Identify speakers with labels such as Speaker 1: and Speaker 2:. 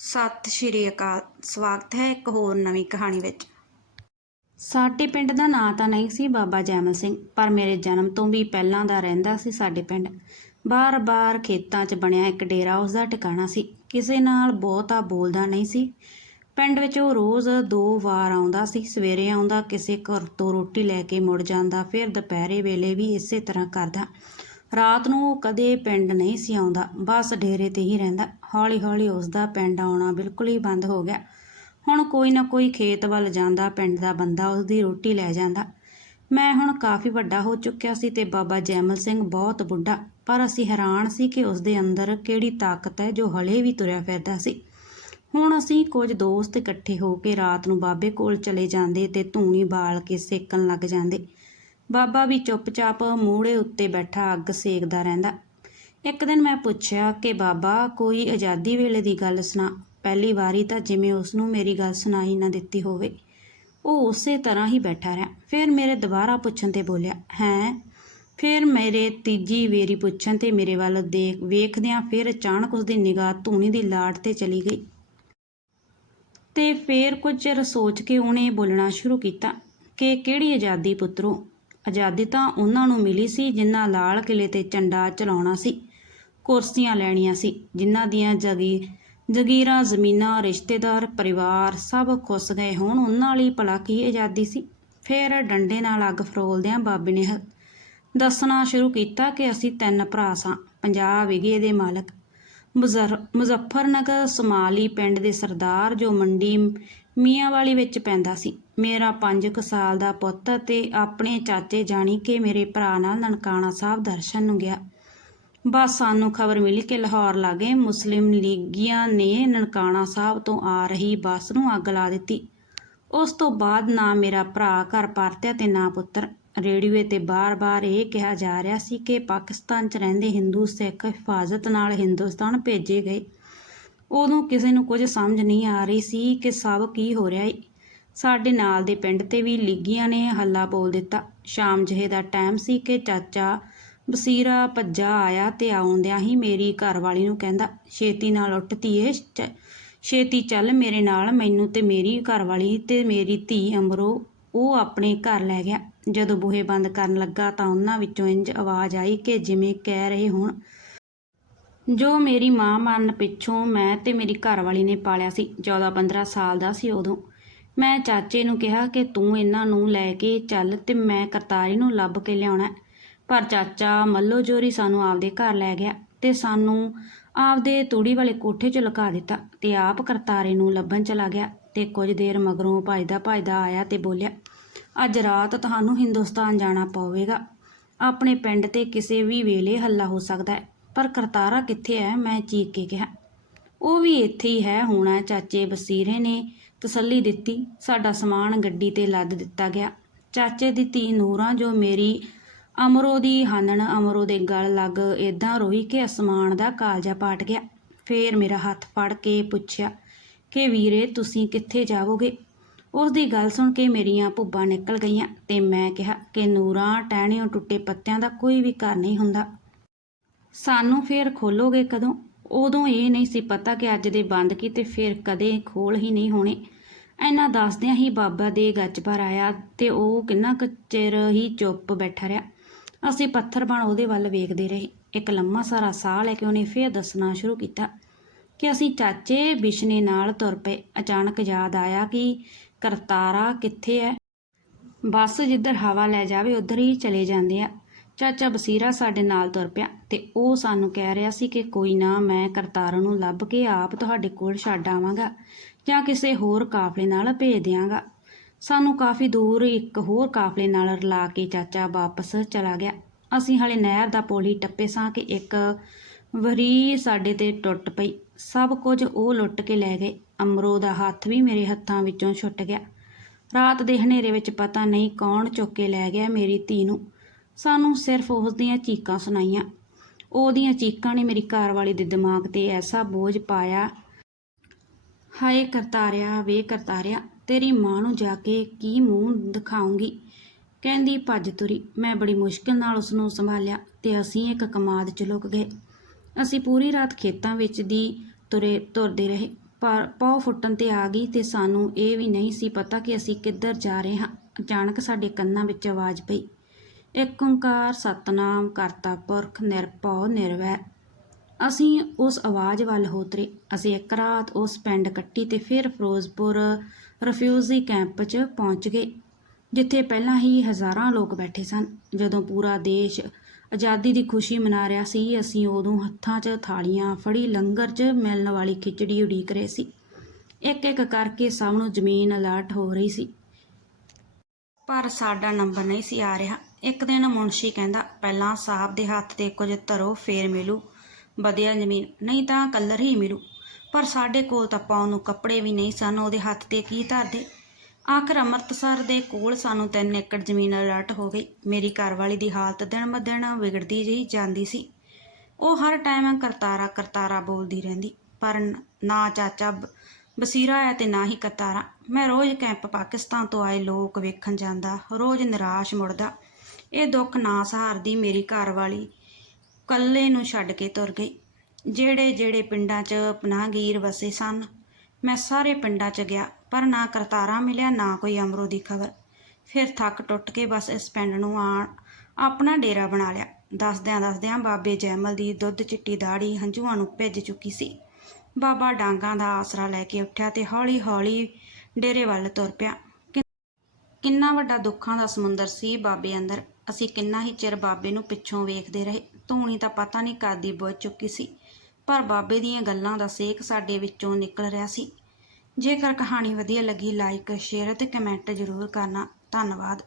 Speaker 1: ਸਤਿ ਸ਼੍ਰੀ ਅਕਾਲ। ਸਵਾਗਤ ਹੈ ਇੱਕ ਹੋਰ ਨਵੀਂ ਕਹਾਣੀ ਵਿੱਚ। ਸਾਡੇ ਪਿੰਡ ਦਾ ਨਾਂ ਤਾਂ ਨਹੀਂ ਸੀ ਬਾਬਾ ਜੈਮਲ ਸਿੰਘ, ਪਰ ਮੇਰੇ ਜਨਮ ਤੋਂ ਵੀ ਪਹਿਲਾਂ ਦਾ ਰਹਿੰਦਾ ਸੀ ਸਾਡੇ ਪਿੰਡ। ਬਾਰ-ਬਾਰ ਖੇਤਾਂ 'ਚ ਬਣਿਆ ਇੱਕ ਡੇਰਾ ਉਸ ਦਾ ਟਿਕਾਣਾ ਸੀ। ਕਿਸੇ ਨਾਲ ਬਹੁਤਾ ਬੋਲਦਾ ਨਹੀਂ ਸੀ। ਪਿੰਡ ਵਿੱਚ ਉਹ ਰੋਜ਼ ਦੋ ਵਾਰ ਆਉਂਦਾ ਸੀ। ਸਵੇਰੇ ਆਉਂਦਾ, ਕਿਸੇ ਘਰ ਤੋਂ ਰੋਟੀ ਲੈ ਕੇ ਮੁੜ ਜਾਂਦਾ, ਫਿਰ ਦੁਪਹਿਰੇ ਵੇਲੇ ਵੀ ਇਸੇ ਤਰ੍ਹਾਂ ਕਰਦਾ। ਰਾਤ ਨੂੰ ਉਹ ਕਦੇ ਪਿੰਡ ਨਹੀਂ ਸੀ ਆਉਂਦਾ, ਬਸ ਡੇਰੇ ਤੇ ਹੀ ਰਹਿੰਦਾ। ਹੌਲੀ-ਹੌਲੀ ਉਸ ਦਾ ਪਿੰਡ ਆਉਣਾ ਬਿਲਕੁਲ ਹੀ ਬੰਦ ਹੋ ਗਿਆ। ਹੁਣ ਕੋਈ ਨਾ ਕੋਈ ਖੇਤ ਵੱਲ ਜਾਂਦਾ, ਪਿੰਡ ਦਾ ਬੰਦਾ ਉਸ ਦੀ ਰੋਟੀ ਲੈ ਜਾਂਦਾ। ਮੈਂ ਹੁਣ ਕਾਫੀ ਵੱਡਾ ਹੋ ਚੁੱਕਿਆ ਸੀ ਤੇ ਬਾਬਾ ਜੈਮਲ ਸਿੰਘ ਬਹੁਤ ਬੁੱਢਾ, ਪਰ ਅਸੀਂ ਹੈਰਾਨ ਸੀ ਕਿ ਉਸ ਦੇ ਅੰਦਰ ਕਿਹੜੀ ਤਾਕਤ ਹੈ ਜੋ ਹਲੇ ਵੀ ਤੁਰਿਆ ਫਿਰਦਾ ਸੀ। ਹੁਣ ਅਸੀਂ ਕੁਝ ਦੋਸਤ ਇਕੱਠੇ ਹੋ ਕੇ ਰਾਤ ਨੂੰ ਬਾਬੇ ਕੋਲ ਚਲੇ ਜਾਂਦੇ ਤੇ ਧੂਣੀ ਬਾਲ ਕੇ ਸੇਕਣ ਲੱਗ ਜਾਂਦੇ। ਬਾਬਾ ਵੀ ਚੁੱਪਚਾਪ ਮੂਹੜੇ ਉੱਤੇ ਬੈਠਾ ਅੱਗ ਸੇਕਦਾ ਰਹਿੰਦਾ। ਇੱਕ ਦਿਨ ਮੈਂ ਪੁੱਛਿਆ ਕਿ ਬਾਬਾ, ਕੋਈ ਆਜ਼ਾਦੀ ਵੇਲੇ ਦੀ ਗੱਲ ਸੁਣਾ। ਪਹਿਲੀ ਵਾਰੀ ਤਾਂ ਜਿਵੇਂ ਉਸ ਨੂੰ ਮੇਰੀ ਗੱਲ ਸੁਣਾਈ ਨਾ ਦਿੱਤੀ ਹੋਵੇ। ਉਹ ਉਸੇ ਤਰ੍ਹਾਂ ਹੀ ਬੈਠਾ ਰਿਹਾ। ਫਿਰ ਮੇਰੇ ਦੁਬਾਰਾ ਪੁੱਛਣ ਤੇ ਬੋਲਿਆ, ਹੈ? ਫਿਰ ਮੇਰੇ ਤੀਜੀ ਵੇਰੀ ਪੁੱਛਣ ਤੇ ਮੇਰੇ ਵੱਲ ਦੇਖ ਵੇਖਦਿਆਂ ਫਿਰ ਅਚਾਨਕ ਉਸ ਦੀ ਨਿਗਾਹ ਧੂਣੀ ਦੀ ਲਾਟ ਤੇ ਚਲੀ ਗਈ। ਤੇ ਫਿਰ ਕੁਝ ਚਿਰ ਸੋਚ ਕੇ ਉਹਨੇ ਬੋਲਣਾ ਸ਼ੁਰੂ ਕੀਤਾ ਕਿ ਕਿਹੜੀ ਆਜ਼ਾਦੀ ਪੁੱਤਰੋ? ਆਜ਼ਾਦੀ ਤਾਂ ਉਹਨਾਂ ਨੂੰ ਮਿਲੀ ਸੀ ਜਿਨ੍ਹਾਂ ਲਾਲ ਕਿਲੇ ਤੇ ਝੰਡਾ ਚਲਾਉਣਾ ਸੀ, ਕੁਰਸੀਆਂ ਲੈਣੀਆਂ ਸੀ, ਜਿਨ੍ਹਾਂ ਦੀਆਂ ਜਗੀ, ਜਗੀਰਾਂ, ਜ਼ਮੀਨਾਂ, ਰਿਸ਼ਤੇਦਾਰ, ਪਰਿਵਾਰ ਸਭ ਖੁੱਸ ਗਏ ਹੋਣ, ਉਹਨਾਂ ਲਈ ਭਲਾ ਕੀ ਆਜ਼ਾਦੀ ਸੀ? ਫਿਰ ਡੰਡੇ ਨਾਲ ਅੱਗ ਫਰੋਲਦਿਆਂ ਬਾਬੇ ਨੇ ਦੱਸਣਾ ਸ਼ੁਰੂ ਕੀਤਾ ਕਿ ਅਸੀਂ ਤਿੰਨ ਭਰਾ ਸਾਂ, ਪੰਜਾਬ ਵਿਗੇ ਦੇ ਮਾਲਕ। ਮੁਜ਼ਰ, ਮੁਜ਼ੱਫਰਨਗਰ, ਸਮਾਲੀ ਪਿੰਡ ਦੇ ਸਰਦਾਰ ਜੋ ਮੰਡੀ ਮੀਆਂਵਾਲੀ ਵਿੱਚ ਪੈਂਦਾ ਸੀ। ਮੇਰਾ ਪੰਜ ਕੁ ਸਾਲ ਦਾ ਪੁੱਤ ਅਤੇ ਆਪਣੇ ਚਾਚੇ ਜਾਣੀ ਕਿ ਮੇਰੇ ਭਰਾ ਨਾਲ ਨਨਕਾਣਾ ਸਾਹਿਬ ਦਰਸ਼ਨ ਨੂੰ ਗਿਆ। ਬਸ ਸਾਨੂੰ ਖਬਰ ਮਿਲੀ ਕਿ ਲਾਹੌਰ ਲਾਗੇ ਮੁਸਲਿਮ ਲੀਗੀਆਂ ਨੇ ਨਨਕਾਣਾ ਸਾਹਿਬ ਤੋਂ ਆ ਰਹੀ ਬੱਸ ਨੂੰ ਅੱਗ ਲਾ ਦਿੱਤੀ। ਉਸ ਤੋਂ ਬਾਅਦ ਨਾ ਮੇਰਾ ਭਰਾ ਘਰ ਪਰਤਿਆ ਤੇ ਨਾ ਪੁੱਤਰ। ਰੇਡੀਓ ਤੇ ਬਾਰ-ਬਾਰ ਇਹ ਕਿਹਾ ਜਾ ਰਿਹਾ ਸੀ ਕਿ ਪਾਕਿਸਤਾਨ 'ਚ ਰਹਿੰਦੇ ਹਿੰਦੂ ਸਿੱਖ ਹਿਫਾਜ਼ਤ ਨਾਲ ਹਿੰਦੁਸਤਾਨ ਭੇਜੇ ਗਏ। ਉਦੋਂ ਕਿਸੇ ਨੂੰ ਕੁਝ ਸਮਝ ਨਹੀਂ ਆ ਰਹੀ ਸੀ ਕਿ ਸਭ ਕੀ ਹੋ ਰਿਹਾ ਏ। ਸਾਡੇ ਨਾਲ ਦੇ ਪਿੰਡ ਤੇ ਵੀ ਲੀਗੀਆਂ ਨੇ ਹੱਲਾ ਬੋਲ ਦਿੱਤਾ। ਸ਼ਾਮ ਜਿਹੇ ਦਾ ਟਾਈਮ ਸੀ ਕਿ ਚਾਚਾ ਬਸੀਰਾ ਭੱਜਾ ਆਇਆ ਤੇ ਆਉਂਦਿਆਂ ਹੀ ਮੇਰੀ ਘਰਵਾਲੀ ਨੂੰ ਕਹਿੰਦਾ, ਛੇਤੀ ਨਾਲ ਉੱਠ ਧੀਏ, ਚ- ਛੇਤੀ ਚੱਲ ਮੇਰੇ ਨਾਲ, ਮੈਨੂੰ ਤੇ ਮੇਰੀ ਘਰਵਾਲੀ ਤੇ ਮੇਰੀ ਧੀ ਅਮਰੋ, ਉਹ ਆਪਣੇ ਘਰ ਲੈ ਗਿਆ। ਜਦੋਂ ਬੂਹੇ ਬੰਦ ਕਰਨ ਲੱਗਾ ਤਾਂ ਉਹਨਾਂ ਵਿੱਚੋਂ ਇੰਜ ਆਵਾਜ਼ ਆਈ ਕਿ ਜਿਵੇਂ ਕਹਿ ਰਹੇ ਹੋਣ, ਜੋ ਮੇਰੀ ਮਾਂ ਮਰਨ ਪਿੱਛੋਂ ਮੈਂ ਤੇ ਮੇਰੀ ਘਰਵਾਲੀ ਨੇ ਪਾਲਿਆ ਸੀ 14-15 ਸਾਲ ਦਾ ਸੀ ਉਦੋਂ। ਮੈਂ ਚਾਚੇ ਨੂੰ ਕਿਹਾ ਕਿ ਤੂੰ ਇਹਨਾਂ ਨੂੰ ਲੈ ਕੇ ਚੱਲ ਤੇ ਮੈਂ ਕਰਤਾਰੀ ਨੂੰ ਲੱਭ ਕੇ ਲਿਆਉਣਾ ਪਰ ਚਾਚਾ ਮੱਲੋ ਜੋਰੀ ਸਾਨੂੰ ਆਪਦੇ ਘਰ ਲੈ ਗਿਆ ਤੇ ਸਾਨੂੰ ਆਪਦੇ ਤੂੜੀ ਵਾਲੇ ਕੋਠੇ 'ਚ ਲੁਕਾ ਦਿੱਤਾ ਤੇ ਆਪ ਕਰਤਾਰੇ ਨੂੰ ਲੱਭਣ ਚਲਾ ਗਿਆ ਤੇ ਕੁਝ ਦੇਰ ਮਗਰੋਂ ਭੱਜਦਾ ਭੱਜਦਾ ਆਇਆ ਤੇ ਬੋਲਿਆ, ਅੱਜ ਰਾਤ ਤੁਹਾਨੂੰ ਹਿੰਦੁਸਤਾਨ ਜਾਣਾ ਪਵੇਗਾ। ਆਪਣੇ ਪਿੰਡ ਤੇ ਕਿਸੇ ਵੀ ਵੇਲੇ ਹੱਲਾ ਹੋ ਸਕਦਾ ਹੈ, ਪਰ ਕਰਤਾਰਾ ਕਿੱਥੇ ਹੈ ਮੈਂ ਚੀਕ ਕੇ ਕਿਹਾ। ਉਹ ਵੀ ਇੱਥੇ ਹੀ ਹੈ ਹੋਣਾ, ਚਾਚੇ ਬਸੀਰੇ ਨੇ ਤਸੱਲੀ ਦਿੱਤੀ, ਸਾਡਾ ਸਮਾਨ ਗੱਡੀ ਤੇ ਲੱਦ ਦਿੱਤਾ ਗਿਆ। ਚਾਚੇ ਦੀ ਧੀ ਨੂਰਾਂ ਜੋ ਮੇਰੀ ਅਮਰੋ ਦੀ ਹਾਨਣ ਅਮਰੋ ਦੇ ਗਲ ਲੱਗ ਏਦਾਂ ਰੋਈ ਕਿ ਅਸਮਾਨ ਦਾ ਕਾਲਜਾ ਪਾਟ ਗਿਆ। ਫੇਰ ਮੇਰਾ ਹੱਥ ਫੜ ਕੇ ਪੁੱਛਿਆ, ਕਿ ਵੀਰੇ, ਤੁਸੀਂ ਕਿੱਥੇ ਜਾਵੋਗੇ? ਉਸ ਦੀ ਗੱਲ ਸੁਣ ਕੇ ਮੇਰੀਆਂ ਭੁੱਬਾਂ ਨਿਕਲ ਗਈਆਂ ਤੇ ਮੈਂ ਕਿਹਾ, ਕਿ ਨੂਰਾਂ ਟਹਿਣਿਓਂ ਟੁੱਟੇ ਪੱਤਿਆਂ ਦਾ ਕੋਈ ਵੀ ਘਰ ਨਹੀਂ ਹੁੰਦਾ। ਸਾਨੂੰ ਫੇਰ ਖੋਲੋਗੇ ਕਦੋਂ? ਉਦੋਂ ਇਹ ਨਹੀਂ ਸੀ ਪਤਾ ਕਿ ਅੱਜ ਦੇ ਬੰਦ ਕੀਤੇ ਫਿਰ ਕਦੇ ਖੋਲ ਹੀ ਨਹੀਂ ਹੋਣੇ। ਐਨਾ ਦੱਸਦਿਆਂ ਹੀ ਬਾਬਾ ਦੇ ਗੱਜ ਪਰ ਆਇਆ ਤੇ ਉਹ ਕਿੰਨਾ ਕੁ ਚਿਰ ਹੀ ਚੁੱਪ ਬੈਠਾ ਰਿਹਾ। ਅਸੀਂ ਪੱਥਰ ਬਣ ਉਹਦੇ ਵੱਲ ਵੇਖਦੇ ਰਹੇ। ਇੱਕ ਲੰਮਾ ਸਾਰਾ ਸਾਹ ਲੈ ਕੇ ਉਹਨੇ ਫੇਰ ਦੱਸਣਾ ਸ਼ੁਰੂ ਕੀਤਾ ਕਿ ਅਸੀਂ ਚਾਚੇ ਬਿਸ਼ਨੇ ਨਾਲ ਤੁਰ ਪਏ। ਅਚਾਨਕ ਯਾਦ ਆਇਆ ਕਿ ਕਰਤਾਰਾ ਕਿੱਥੇ ਹੈ ਬੱਸ ਜਿੱਧਰ ਹਵਾ ਲੈ ਜਾਵੇ, ਉਧਰ ਹੀ ਚਲੇ ਜਾਂਦੇ ਆ। ਚਾਚਾ ਬਸੀਰਾ ਸਾਡੇ ਨਾਲ ਤੁਰ ਪਿਆ ਤੇ ਉਹ ਸਾਨੂੰ ਕਹਿ ਰਿਹਾ ਸੀ ਕਿ ਕੋਈ ਨਾ ਮੈਂ ਕਰਤਾਰ ਨੂੰ ਲੱਭ ਕੇ ਆਪ ਤੁਹਾਡੇ ਕੋਲ ਛੱਡ ਆਵਾਂਗਾ ਜਾਂ ਕਿਸੇ ਹੋਰ ਕਾਫਲੇ ਨਾਲ ਭੇਜ ਦਿਆਂਗਾ। ਸਾਨੂੰ ਕਾਫੀ ਦੂਰ ਇੱਕ ਹੋਰ ਕਾਫਲੇ ਨਾਲ ਰਲਾ ਕੇ ਚਾਚਾ ਵਾਪਸ ਚਲਾ ਗਿਆ। ਅਸੀਂ ਹਲੇ ਨਹਿਰ ਦਾ ਪੋਲੀ ਟੱਪੇ ਸਾਂ ਕਿ ਇੱਕ ਵਰੀ ਸਾਡੇ ਤੇ ਟੁੱਟ ਪਈ। ਸਭ ਕੁਝ ਉਹ ਲੁੱਟ ਕੇ ਲੈ ਗਏ। ਅਮਰੋ ਦਾ ਹੱਥ ਵੀ ਮੇਰੇ ਹੱਥਾਂ ਵਿੱਚੋਂ ਛੁੱਟ ਗਿਆ। ਰਾਤ ਦੇ ਹਨੇਰੇ ਵਿੱਚ ਪਤਾ ਨਹੀਂ ਕੌਣ ਚੁੱਕ ਕੇ ਲੈ ਗਿਆ ਮੇਰੀ ਧੀ ਨੂੰ। ਸਾਨੂੰ ਸਿਰਫ ਉਸ ਦੀਆਂ ਚੀਕਾਂ ਸੁਣਾਈਆਂ। ਉਹਦੀਆਂ ਚੀਕਾਂ ਨੇ ਮੇਰੀ ਘਰਵਾਲੀ ਦੇ ਦਿਮਾਗ ਤੇ ਐਸਾ ਬੋਝ ਪਾਇਆ, ਹਾਏ ਕਰਤਾਰਿਆ, ਵੇ ਕਰਤਾਰਿਆ, ਤੇਰੀ ਮਾਂ ਨੂੰ ਜਾ ਕੇ ਕੀ ਮੂੰਹ ਦਿਖਾਉਂਗੀ? ਕਹਿੰਦੀ, ਭੱਜ ਤੁਰੀ। ਮੈਂ ਬੜੀ ਮੁਸ਼ਕਿਲ ਨਾਲ ਉਸ ਨੂੰ ਸੰਭਾਲਿਆ ਤੇ ਅਸੀਂ ਇੱਕ ਕਮਾਦ 'ਚ ਲੁਕ ਗਏ। ਅਸੀਂ ਪੂਰੀ ਰਾਤ ਖੇਤਾਂ ਵਿੱਚ ਦੀ ਤੁਰੇ, ਤੁਰਦੇ ਰਹੇ। ਪਰ ਪੌ ਫੁੱਟਣ ਤੇ ਆ ਗਈ ਤੇ ਸਾਨੂੰ ਇਹ ਵੀ ਨਹੀਂ ਸੀ ਪਤਾ ਕਿ ਅਸੀਂ ਕਿੱਧਰ ਜਾ ਰਹੇ ਹਾਂ। ਅਚਾਨਕ ਸਾਡੇ ਕੰਨਾਂ ਵਿੱਚ ਆਵਾਜ਼ ਪਈ। ਏਕ ਓੰਕਾਰ ਸਤਨਾਮ ਕਰਤਾ ਪੁਰਖ ਨਿਰਭਉ ਨਿਰਵੈ। ਅਸੀਂ ਉਸ ਆਵਾਜ਼ ਵੱਲ ਹੋਤਰੇ। ਅਸੀਂ ਇੱਕ ਰਾਤ ਉਸ ਪਿੰਡ ਕੱਟੀ ਤੇ ਫਿਰ ਫਿਰੋਜ਼ਪੁਰ ਰਿਫਿਊਜੀ ਕੈਂਪ 'ਚ ਪਹੁੰਚ ਗਏ, ਜਿੱਥੇ ਪਹਿਲਾਂ ਹੀ ਹਜ਼ਾਰਾਂ ਲੋਕ ਬੈਠੇ ਸਨ। ਜਦੋਂ ਪੂਰਾ ਦੇਸ਼ ਆਜ਼ਾਦੀ ਦੀ ਖੁਸ਼ੀ ਮਨਾ ਰਿਹਾ ਸੀ, ਅਸੀਂ ਉਦੋਂ ਹੱਥਾਂ 'ਚ ਥਾਲੀਆਂ ਫੜੀ ਲੰਗਰ 'ਚ ਮਿਲਣ ਵਾਲੀ ਖਿਚੜੀ ਉਡੀਕ ਰਹੇ ਸੀ। ਇੱਕ ਇੱਕ ਕਰਕੇ ਸਭ ਨੂੰ ਜ਼ਮੀਨ ਅਲਰਟ ਹੋ ਰਹੀ ਸੀ। ਪਰ ਸਾਡਾ ਨੰਬਰ ਨਹੀਂ ਸੀ ਆ ਰਿਹਾ। ਇੱਕ ਦਿਨ ਮੁਨਸ਼ੀ ਕਹਿੰਦਾ, ਪਹਿਲਾਂ ਸਾਹਿਬ ਦੇ ਹੱਥ ਤੇ ਕੁਝ ਧਰੋ, ਫੇਰ ਮਿਲੂ। ਵਧੀਆ ਜ਼ਮੀਨ, ਨਹੀਂ ਤਾਂ ਕਲਰ ਹੀ ਮਿਲੂ। ਪਰ ਸਾਡੇ ਕੋਲ ਤਾਂ ਪਾਉਣ ਨੂੰ ਕੱਪੜੇ ਵੀ ਨਹੀਂ ਸਨ, ਉਹਦੇ ਹੱਥ ਤੇ ਕੀ ਧਰਦੇ? ਆਖਰ ਅੰਮ੍ਰਿਤਸਰ ਦੇ ਕੋਲ ਸਾਨੂੰ ਤਿੰਨ ਏਕੜ ਜ਼ਮੀਨ ਅਲਰਟ ਹੋ ਗਈ। ਮੇਰੀ ਘਰਵਾਲੀ ਦੀ ਹਾਲਤ ਦਿਨ ਬ ਦਿਨ ਵਿਗੜਦੀ ਰਹੀ ਜਾਂਦੀ ਸੀ। ਉਹ ਹਰ ਟਾਈਮ ਕਰਤਾਰਾ ਕਰਤਾਰਾ ਬੋਲਦੀ ਰਹਿੰਦੀ। ਪਰ ਨਾ ਚਾਚਾ ਬ- ਬਸੀਰਾ ਹੈ ਤੇ ਨਾ ਹੀ ਕਰਤਾਰਾ। ਮੈਂ ਰੋਜ਼ ਕੈਂਪ ਪਾਕਿਸਤਾਨ ਤੋਂ ਆਏ ਲੋਕ ਵੇਖਣ ਜਾਂਦਾ। ਰੋਜ਼ ਨਿਰਾਸ਼ ਮੁੜਦਾ। ਇਹ ਦੁੱਖ ਨਾ ਸਹਾਰਦੀ ਮੇਰੀ ਘਰਵਾਲੀ ਕੱਲੇ ਨੂੰ ਛੱਡ ਕੇ ਤੁਰ ਗਈ। ਜਿਹੜੇ ਜਿਹੜੇ ਪਿੰਡਾਂ 'ਚ ਪਨਾਹਗੀਰ ਵਸੇ ਸਨ, ਮੈਂ ਸਾਰੇ ਪਿੰਡਾਂ 'ਚ ਗਿਆ, ਪਰ ਨਾ ਕਰਤਾਰਾ ਮਿਲਿਆ, ਨਾ ਕੋਈ ਅਮਰੋ ਦੀ ਖਬਰ। ਫਿਰ ਥੱਕ ਟੁੱਟ ਕੇ ਬਸ ਇਸ ਪਿੰਡ ਨੂੰ ਆਣ ਆਪਣਾ ਡੇਰਾ ਬਣਾ ਲਿਆ। ਦੱਸਦਿਆਂ ਦੱਸਦਿਆਂ ਬਾਬੇ ਜੈਮਲ ਦੀ ਦੁੱਧ ਚਿੱਟੀ ਦਾੜੀ ਹੰਝੂਆਂ ਨੂੰ ਭਿੱਜ ਚੁੱਕੀ ਸੀ। ਬਾਬਾ ਡਾਂਗਾਂ ਦਾ ਆਸਰਾ ਲੈ ਕੇ ਉੱਠਿਆ ਤੇ ਹੌਲੀ ਹੌਲੀ ਡੇਰੇ ਵੱਲ ਤੁਰ ਪਿਆ। ਕਿੰਨਾ ਵੱਡਾ ਦੁੱਖਾਂ ਦਾ ਸਮੁੰਦਰ ਸੀ ਬਾਬੇ ਅੰਦਰ। ਅਸੀਂ ਕਿੰਨਾ ਹੀ ਚਿਰ ਬਾਬੇ ਨੂੰ ਪਿੱਛੋਂ ਵੇਖਦੇ ਰਹੇ, ਧੂਣੀ ਤਾਂ ਪਤਾ ਨਹੀਂ ਕਾਦੀ ਬੁੱਝ ਚੁੱਕੀ ਸੀ, ਪਰ ਬਾਬੇ ਦੀਆਂ ਗੱਲਾਂ ਦਾ ਸੇਕ ਸਾਡੇ ਵਿੱਚੋਂ ਨਿਕਲ ਰਿਹਾ ਸੀ। ਜੇਕਰ ਕਹਾਣੀ ਵਧੀਆ ਲੱਗੀ ਲਾਈਕ ਸ਼ੇਅਰ ਅਤੇ ਕਮੈਂਟ ਜ਼ਰੂਰ ਕਰਨਾ। ਧੰਨਵਾਦ।